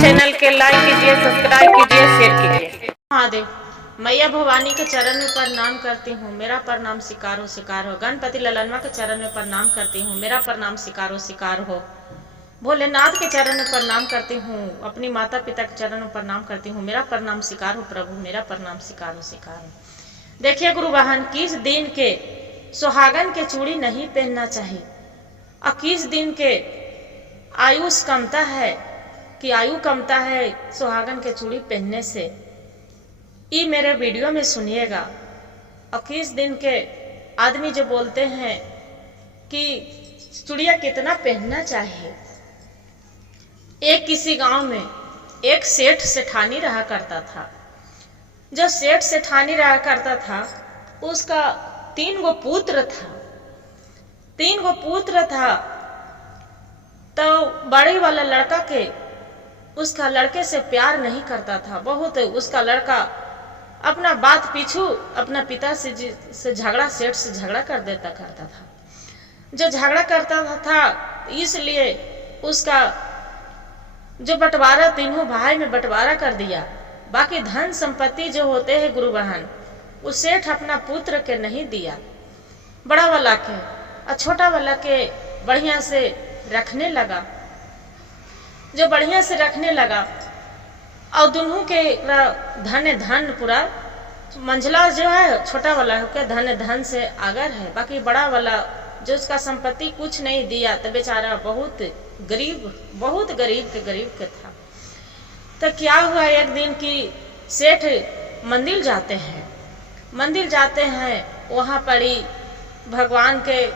Channel के like कीजिए, subscribe कीजिए, शेयर कीजिए। महादेव, मैया भवानी के चरण में प्रणाम करती हूँ, मेरा प्रणाम स्वीकार हो। गणपति ललनमा के चरण में प्रणाम करती हूँ, मेरा प्रणाम स्वीकार हो। भोलेनाथ के चरण में प्रणाम करती हूँ, अपनी माता पिता के चरण में प्रणाम करती हूँ, मेरा प्रणाम स्वीकार हो प्रभु, मेरा प्रणाम स्वीकार हो। देखिए गुरु बहन, किस दिन के सुहागन के चूड़ी नहीं पहनना चाहिए और किस दिन के आयुष कमता है कि आयु कमता है सुहागन के चूड़ी पहनने से, ये मेरे वीडियो में सुनिएगा। और किस दिन के आदमी जो बोलते हैं कि चूड़िया कितना पहनना चाहिए। एक किसी गांव में एक सेठ सेठानी रहा करता था। जो सेठ सेठानी रहा करता था उसका 3 गो पुत्र था। तो बड़े वाला लड़का के उसका लड़के से प्यार नहीं करता था बहुत। उसका लड़का अपना बात पीछू अपना पिता से झगड़ा, सेठ से झगड़ा कर देता करता था। जो झगड़ा करता था इसलिए उसका जो बंटवारा तीनों भाई में बंटवारा कर दिया। बाकी धन संपत्ति जो होते हैं गुरु बहन, वो सेठ अपना पुत्र के नहीं दिया, बड़ा वाला के और छोटा वाला के बढ़िया से रखने लगा। जो बढ़िया से रखने लगा और दोनों के धन पूरा मंझला जो है छोटा वाला के धन से आगर है। बाकी बड़ा वाला जो उसका संपत्ति कुछ नहीं दिया तो बेचारा बहुत गरीब के था। तो क्या हुआ, एक दिन की सेठ मंदिर जाते हैं, वहाँ पर ही भगवान के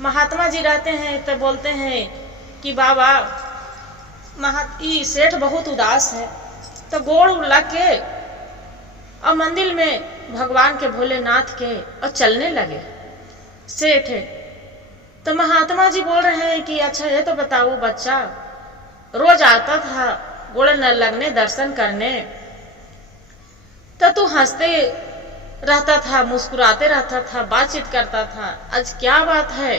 महात्मा जी रहते हैं। तो बोलते हैं कि बाबा सेठ बहुत उदास है। तो गोड़ लग के और मंदिर में भगवान के भोलेनाथ के और चलने लगे सेठ। तो महात्मा जी बोल रहे हैं कि अच्छा ये तो बताओ, बच्चा रोज आता था गोड़ न लगने दर्शन करने, तो तू हंसते रहता था, मुस्कुराते रहता था, बातचीत करता था, आज क्या बात है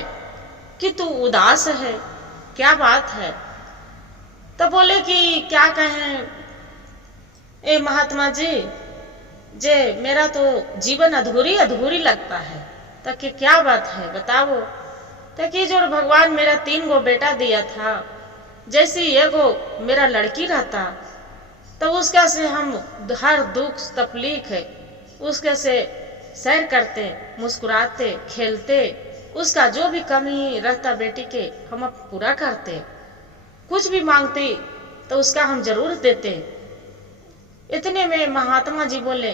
कि तू उदास है, क्या बात है। तो बोले कि क्या कहें ए महात्मा जी, जे मेरा तो जीवन अधूरी लगता है। तो कि क्या बात है बताओ। तो कि जो भगवान मेरा 3 गो बेटा दिया था, जैसे एगो मेरा लड़की रहता तो उसका से हम हर दुख तकलीफ है उसके से सैर करते, मुस्कुराते, खेलते, उसका जो भी कमी रहता बेटी के हम अब पूरा करते, कुछ भी मांगते तो उसका हम जरूर देते। इतने में महात्मा जी बोले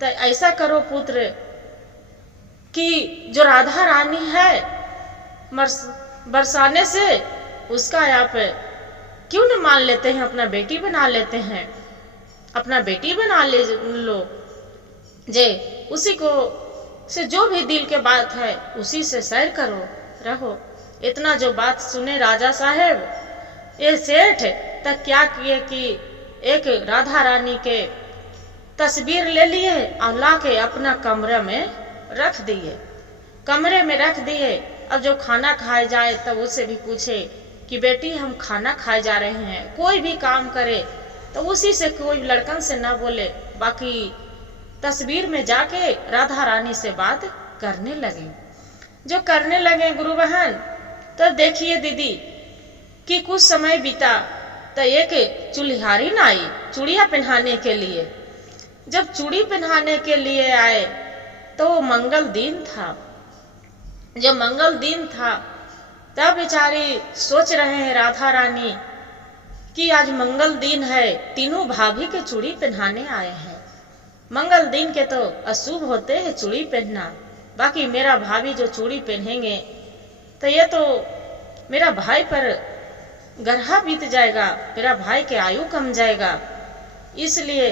तो ऐसा करो पुत्र कि जो राधा रानी है बरसाने से उसका आप क्यों न मान लेते हैं, अपना बेटी बना लेते हैं, अपना बेटी बना लो जे उसी को से जो भी दिल के बात है उसी से सैर करो रहो। इतना जो बात सुने राजा साहेब ये सेठ तक क्या किए कि एक राधा रानी के तस्वीर ले लिए और लाके अपना कमरे में रख दिए। अब जो खाना खाए जाए तब उससे भी पूछे कि बेटी हम खाना खाए जा रहे हैं, कोई भी काम करे तो उसी से, कोई लड़कन से ना बोले। बाकी तस्वीर में जाके राधा रानी से बात करने लगे गुरु बहन। तो देखिए दीदी कि कुछ समय बीता तो एक चुल्हारिन आई चूड़िया पहनाने के लिए। जब चूड़ी पहनाने के लिए आए तो मंगल दिन था। तब बेचारी सोच रहे हैं राधा रानी कि आज मंगल दिन है, तीनों भाभी के चूड़ी पहनाने आए हैं। मंगल दिन के तो अशुभ होते हैं चूड़ी पहनना, बाकी मेरा भाभी जो चूड़ी पहनेंगे तो ये तो मेरा भाई पर गरहा बीत जाएगा, मेरा भाई के आयु कम जाएगा। इसलिए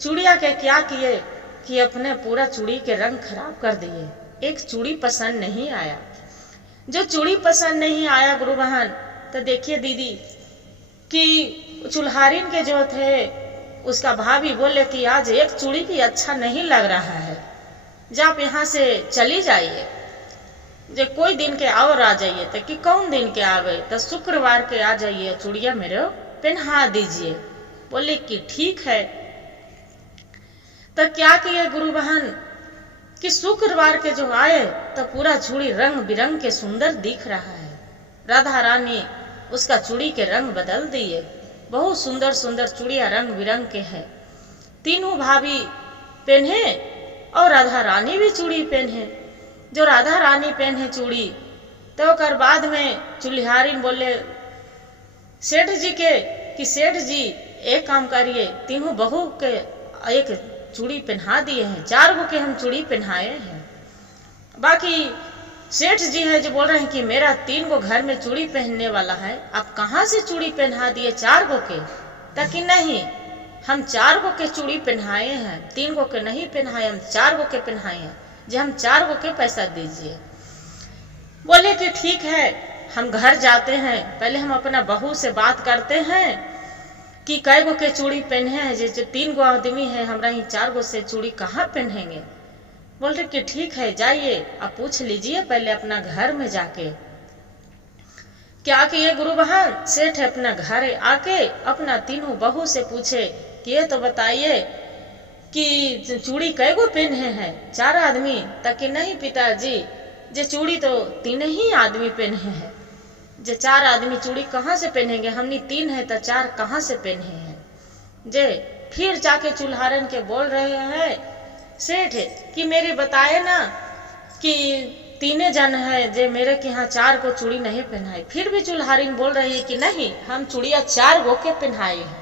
चूड़िया के क्या किए कि अपने पूरा चूड़ी के रंग खराब कर दिए। एक चूड़ी पसंद नहीं आया। जो चूड़ी पसंद नहीं आया गुरु बहन, तो देखिए दीदी कि चुल्हारिन के जो थे उसका भाभी बोले कि आज एक चूड़ी भी अच्छा नहीं लग रहा है, जब यहाँ से चली जाइए। जे कोई दिन के और आ जाइए। तो कि कौन दिन के आवे? तो शुक्रवार के आ जाइए, चूड़िया मेरे पहना दीजिए। बोले कि ठीक है। तो क्या किए गुरु बहन कि शुक्रवार के जो आए तो पूरा चूड़ी रंग बिरंग के सुंदर दिख रहा है। राधा रानी उसका चूड़ी के रंग बदल दिए। बहुत सुंदर सुंदर चूड़िया रंग बिरंग के है। तीनों भाभी पहने और राधा रानी भी चूड़ी पहने। जो राधा रानी पहने चूड़ी तो कर बाद में चूल्हारिन बोले सेठ जी के कि सेठ जी एक काम करिए, तीनों बहू के एक चूड़ी पहना दिए हैं, 4 गो के हम चूड़ी पहनाए हैं। बाकी सेठ जी है जो बोल रहे हैं कि मेरा 3 गो घर में चूड़ी पहनने वाला है, आप कहाँ से चूड़ी पहना दिए 4 गो के? ताकि नहीं, हम 4 गो के चूड़ी पहनाए हैं, 3 गो के नहीं पहनाए, हम 4 गो के पहनाए हैं, जो हम 4 गो के पैसा दीजिए। बोले कि ठीक है, हम घर जाते हैं, पहले हम अपना बहू से बात करते हैं कि कै गो के चूड़ी पहने हैं। जैसे 3 गो आदमी है, हमरा ही 4 गो से चूड़ी कहाँ पहनेंगे? बोल रहे कि ठीक है, जाइए आप पूछ लीजिए पहले अपना घर में जाके। क्या किए गुरु बहन? सेठ अपना घर आके अपना तीनों बहू से पूछे कि ये तो बताइए कि चूड़ी कै गो पहने हैं? 4 आदमी? ताकि नहीं पिताजी, जे चूड़ी तो 3 ही आदमी पहने हैं, जे 4 आदमी चूड़ी कहाँ से पहनेंगे? हमने 3 है तो 4 कहाँ से पहने हैं? जे फिर जाके चूल्हारन के बोल रहे हैं सेठ कि मेरे बताए ना कि 3 जन है जे मेरे के यहाँ 4 को चूड़ी नहीं पहनाए। फिर भी चूल्हारिन बोल रही है कि नहीं, हम चूड़िया 4 गो के पहनाए हैं।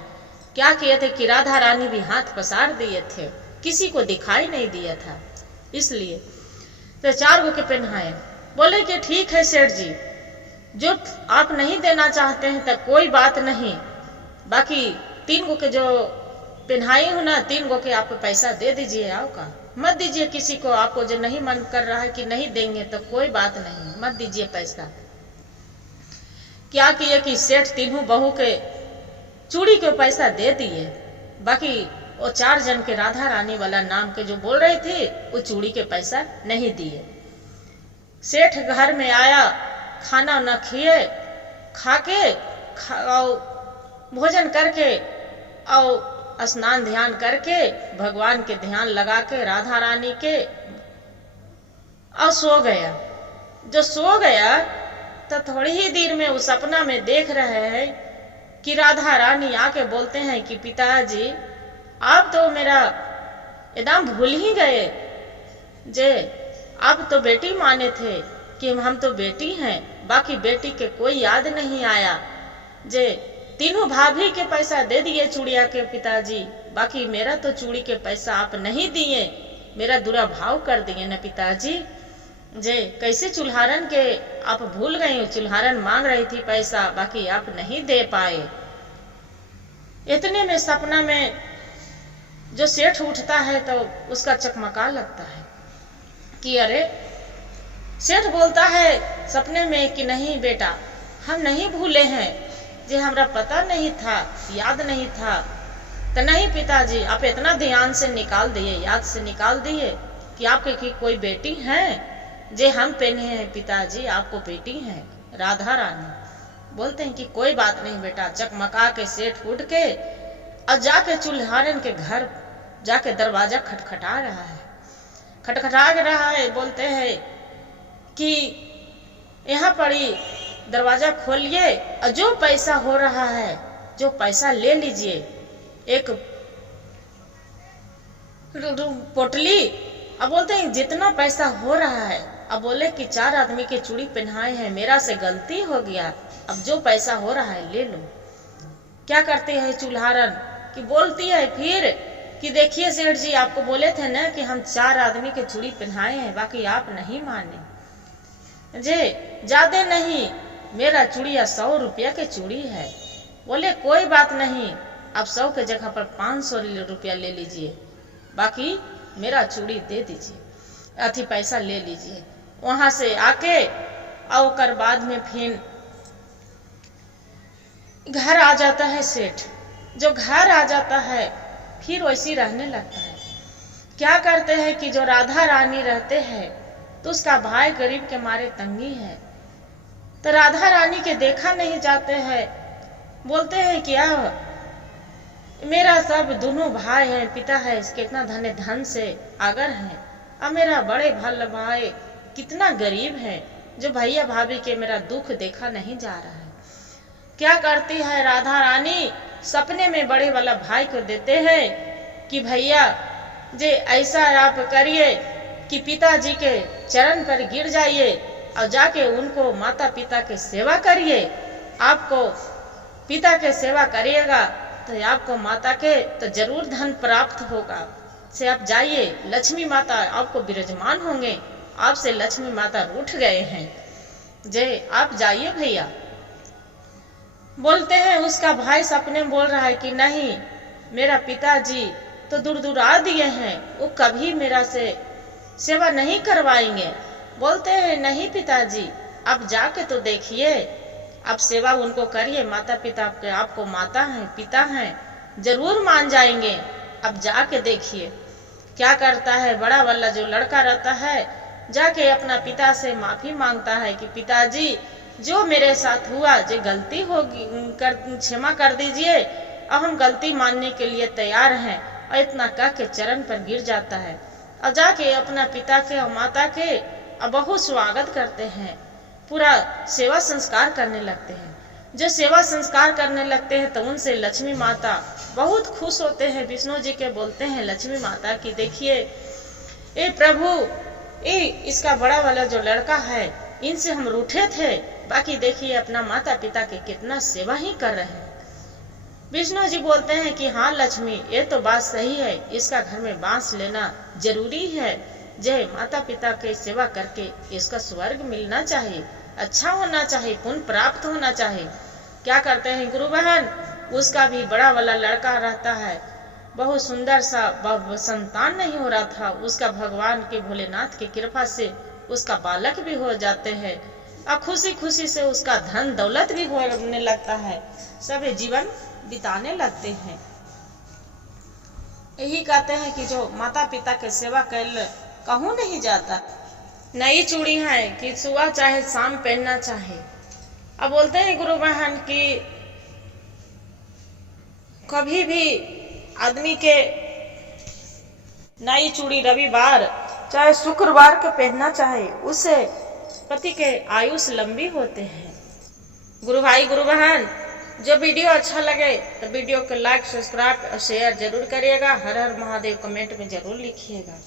क्या किए थे कि राधा रानी भी हाथ पसार दिए थे, किसी को दिखाई नहीं दिया था, इसलिए तो 4 गो के पहनाए। बोले कि ठीक है सेठ जी, जो आप नहीं देना चाहते हैं तो कोई बात नहीं, बाकी 3 गो के जो पहनाई हूं ना, 3 गो के आप पैसा दे दीजिए। आओ का मत दीजिए किसी को, आपको जो नहीं मन कर रहा है कि नहीं देंगे तो कोई बात नहीं, मत दीजिए पैसा। क्या किए कि सेठ तीनों बहू के चूड़ी के पैसा दे दिए, बाकी वो 4 जन के राधा रानी वाला नाम के जो बोल रहे थे वो चूड़ी के पैसा नहीं दिए। सेठ घर में आया, खाना न खिए, खाके भोजन करके और स्नान ध्यान करके भगवान के ध्यान लगा के राधा रानी के और सो गया। जो सो गया तो थोड़ी ही देर में उस सपना में देख रहे हैं कि राधा रानी आके बोलते हैं कि पिताजी आप तो मेरा एकदम भूल ही गए, जे आप तो बेटी माने थे कि हम तो बेटी हैं, बाकी बेटी के कोई याद नहीं आया। जे तीनों भाभी के पैसा दे दिए चूड़िया के पिताजी, बाकी मेरा तो चूड़ी के पैसा आप नहीं दिए, मेरा बुरा भाव कर दिए न पिताजी। जे कैसे चूल्हारन के आप भूल गए? चूल्हारन मांग रही थी पैसा, बाकी आप नहीं दे पाए। इतने में सपना में जो सेठ उठता है तो उसका चकमका लगता है कि अरे, सेठ बोलता है सपने में कि नहीं बेटा, हम नहीं भूले हैं, जे हमरा पता नहीं था, याद नहीं था। तो नहीं पिताजी, आप इतना ध्यान से निकाल दिए, याद से निकाल दिए कि आपके की कोई बेटी है? जे हम पहने हैं पिताजी, आपको बेटी है राधा रानी। बोलते हैं कि कोई बात नहीं बेटा। चकमका के सेठ उठ के और जाके चूल्हारन के घर जाके दरवाजा खटखटा रहा है, खटखटा रहा है। बोलते हैं कि यहाँ पड़ी, दरवाजा खोलिए और जो पैसा हो रहा है जो पैसा ले लीजिए, एक पोटली। अब बोलते हैं जितना पैसा हो रहा है। अब बोले कि 4 आदमी के चूड़ी पहनाए हैं, मेरा से गलती हो गया, अब जो पैसा हो रहा है ले लो। क्या करते हैं चूल्हारन कि बोलती है फिर कि देखिए सेठ जी, आपको बोले थे ना कि हम 4 आदमी के चूड़ी पहनाए हैं, बाकी आप नहीं माने। जे ज्यादा नहीं, मेरा चूड़िया 100 रुपया के चूड़ी है। बोले कोई बात नहीं, आप 100 के जगह पर 500 रुपया ले लीजिए, बाकी मेरा चूड़ी दे दीजिए, अथी पैसा ले लीजिए। वहां से आके और बाद में फिर घर आ जाता है सेठ। जो घर आ जाता है फिर वैसी रहने लगता है। क्या करते हैं कि जो राधा रानी रहते हैं तो उसका भाई गरीब के मारे तंगी है। तो राधा रानी के देखा नहीं जाते हैं, बोलते हैं क्या मेरा सब दोनों भाई है, पिता है, कितना धन से आगर है, अब मेरा बड़े भाई कितना गरीब है, जो भैया भाभी के मेरा दुख देखा नहीं जा रहा है। क्या करती है राधा रानी, सपने में बड़े वाला भाई को देते हैं कि भैया जे ऐसा आप करिए कि पिताजी के चरण पर गिर जाइए और जाके उनको माता पिता की सेवा करिए। आपको पिता के सेवा करिएगा तो आपको माता के तो जरूर धन प्राप्त होगा। से आप जाइए, लक्ष्मी माता आपको विराजमान होंगे, आपसे लक्ष्मी माता रूठ गए हैं, जे आप जाइए भैया। बोलते हैं उसका भाई सपने में बोल रहा है कि नहीं, मेरा पिताजी तो दूर दूर आ दिए हैं, वो कभी मेरा से सेवा नहीं करवाएंगे। बोलते हैं नहीं पिताजी, आप जाके तो देखिए, आप सेवा उनको करिए, माता पिता आपको माता हैं पिता हैं जरूर मान जाएंगे, अब जाके देखिए। क्या करता है बड़ा वाला जो लड़का रहता है, जाके अपना पिता से माफी मांगता है कि पिताजी जो मेरे साथ हुआ, जो गलती होगी क्षमा कर दीजिए, अब हम गलती मानने के लिए तैयार हैं। और इतना कह के चरण पर गिर जाता है और जाके अपना पिता के और माता के बहुत स्वागत करते हैं, पूरा सेवा संस्कार करने लगते हैं। जो सेवा संस्कार करने लगते हैं तो उनसे लक्ष्मी माता बहुत खुश होते हैं। विष्णु जी के बोलते हैं लक्ष्मी माता की देखिए ए प्रभु, इसका बड़ा वाला जो लड़का है इनसे हम रूठे थे, बाकी देखिए अपना माता पिता के कितना सेवा ही कर रहे हैं। विष्णु जी बोलते हैं कि हाँ लक्ष्मी, ये तो बात सही है, इसका घर में बांस लेना जरूरी है। जय माता पिता के सेवा करके इसका स्वर्ग मिलना चाहिए, अच्छा होना चाहिए, पुण्य प्राप्त होना चाहिए। क्या करते हैं गुरु बहन, उसका भी बड़ा वाला लड़का रहता है, बहुत सुंदर सा संतान नहीं हो रहा था, उसका भगवान के भोलेनाथ की कृपा से उसका बालक भी हो जाते हैं और खुशी खुशी से उसका धन दौलत भी होने लगता है, सभी जीवन बिताने लगते हैं। यही कहते हैं कि जो माता पिता के सेवा कर कहूँ नहीं जाता। नई चूड़ी है कि सुबह चाहे शाम पहनना चाहे। अब बोलते हैं गुरु बहन कि कभी भी आदमी के नई चूड़ी रविवार चाहे शुक्रवार को पहनना चाहे, उससे पति के आयुष लंबी होते हैं। गुरु भाई गुरु बहन, जो वीडियो अच्छा लगे तो वीडियो को लाइक सब्सक्राइब और शेयर जरूर करिएगा। हर हर महादेव कमेंट में जरूर लिखिएगा।